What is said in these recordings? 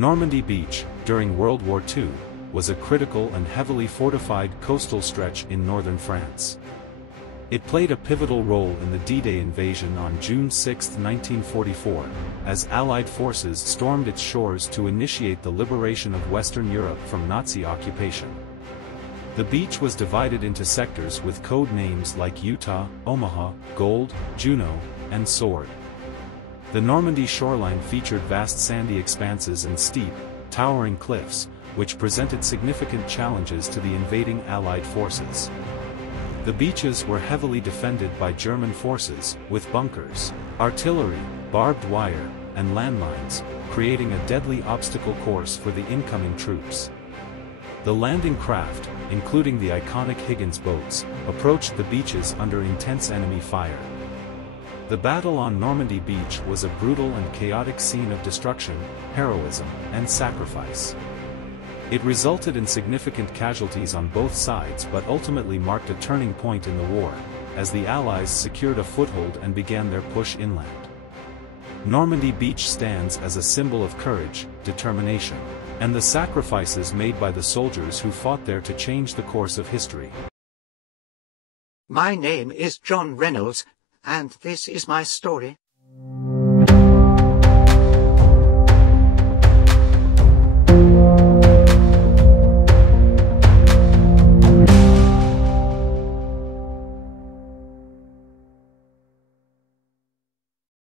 Normandy Beach, during World War II, was a critical and heavily fortified coastal stretch in northern France. It played a pivotal role in the D-Day invasion on June 6, 1944, as Allied forces stormed its shores to initiate the liberation of Western Europe from Nazi occupation. The beach was divided into sectors with code names like Utah, Omaha, Gold, Juno, and Sword. The Normandy shoreline featured vast sandy expanses and steep, towering cliffs, which presented significant challenges to the invading Allied forces. The beaches were heavily defended by German forces, with bunkers, artillery, barbed wire, and landmines, creating a deadly obstacle course for the incoming troops. The landing craft, including the iconic Higgins boats, approached the beaches under intense enemy fire. The battle on Normandy Beach was a brutal and chaotic scene of destruction, heroism, and sacrifice. It resulted in significant casualties on both sides but ultimately marked a turning point in the war, as the Allies secured a foothold and began their push inland. Normandy Beach stands as a symbol of courage, determination, and the sacrifices made by the soldiers who fought there to change the course of history. My name is John Reynolds, and this is my story.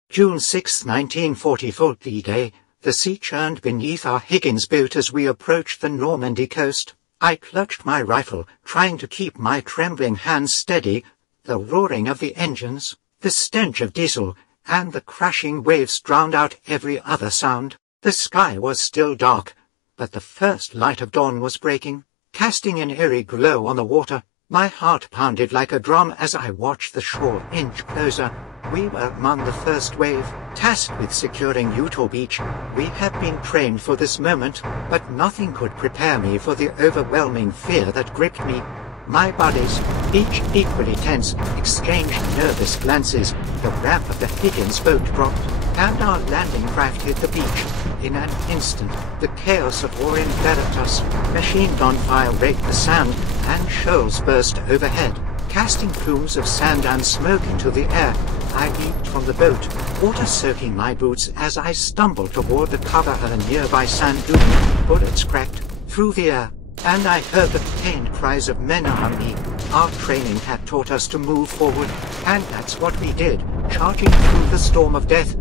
June 6, 1944 D-Day, the sea churned beneath our Higgins boat as we approached the Normandy coast. I clutched my rifle, trying to keep my trembling hands steady. The roaring of the engines, the stench of diesel, and the crashing waves drowned out every other sound. The sky was still dark, but the first light of dawn was breaking, casting an eerie glow on the water. My heart pounded like a drum as I watched the shore inch closer. We were among the first wave, tasked with securing Utah Beach. We had been trained for this moment, but nothing could prepare me for the overwhelming fear that gripped me. My buddies, each equally tense, exchanged nervous glances. The ramp of the Higgins boat dropped, and our landing craft hit the beach. In an instant, the chaos of war enveloped us. Machine gun fire raked the sand, and shoals burst overhead, casting plumes of sand and smoke into the air. I leaped from the boat, water soaking my boots as I stumbled toward the cover of a nearby sand dune. Bullets cracked through the air, and I heard the pained cries of men around me. Our training had taught us to move forward, and that's what we did, charging through the storm of death.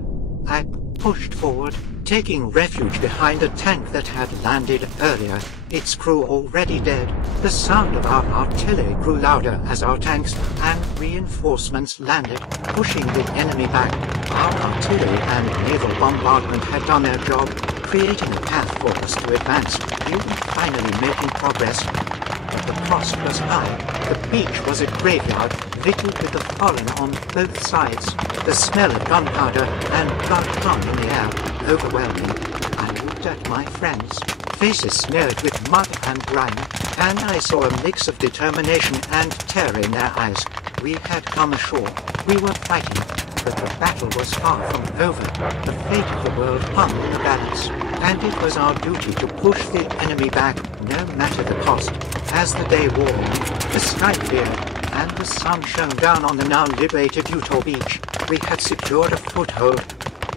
I pushed forward, taking refuge behind a tank that had landed earlier, its crew already dead. The sound of our artillery grew louder as our tanks and reinforcements landed, pushing the enemy back. Our artillery and naval bombardment had done their job, creating a path for us to advance. We were finally making progress, but the cost was high. The beach was a graveyard, littered with the fallen on both sides. The smell of gunpowder and blood hung in the air, overwhelming. I looked at my friends, faces smeared with mud and grime, and I saw a mix of determination and terror in their eyes. We had come ashore. We were fighting, but the battle was far from over. The fate of the world hung in the balance, and it was our duty to push the enemy back, no matter the cost. As the day wore on, the sky cleared, and the sun shone down on the now liberated Utah Beach. We had secured a foothold,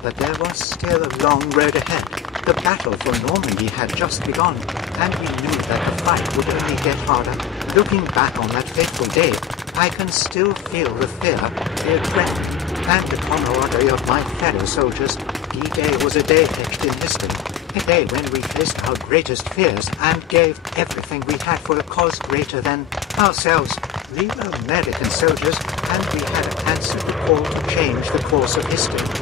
but there was still a long road ahead. The battle for Normandy had just begun, and we knew that the fight would only get harder. Looking back on that fateful day, I can still feel the fear, the adrenaline, and the camaraderie of my fellow soldiers. D-Day was a day etched in history, a day when we faced our greatest fears and gave everything we had for a cause greater than ourselves. We were American soldiers, and we had answered the call to change the course of history.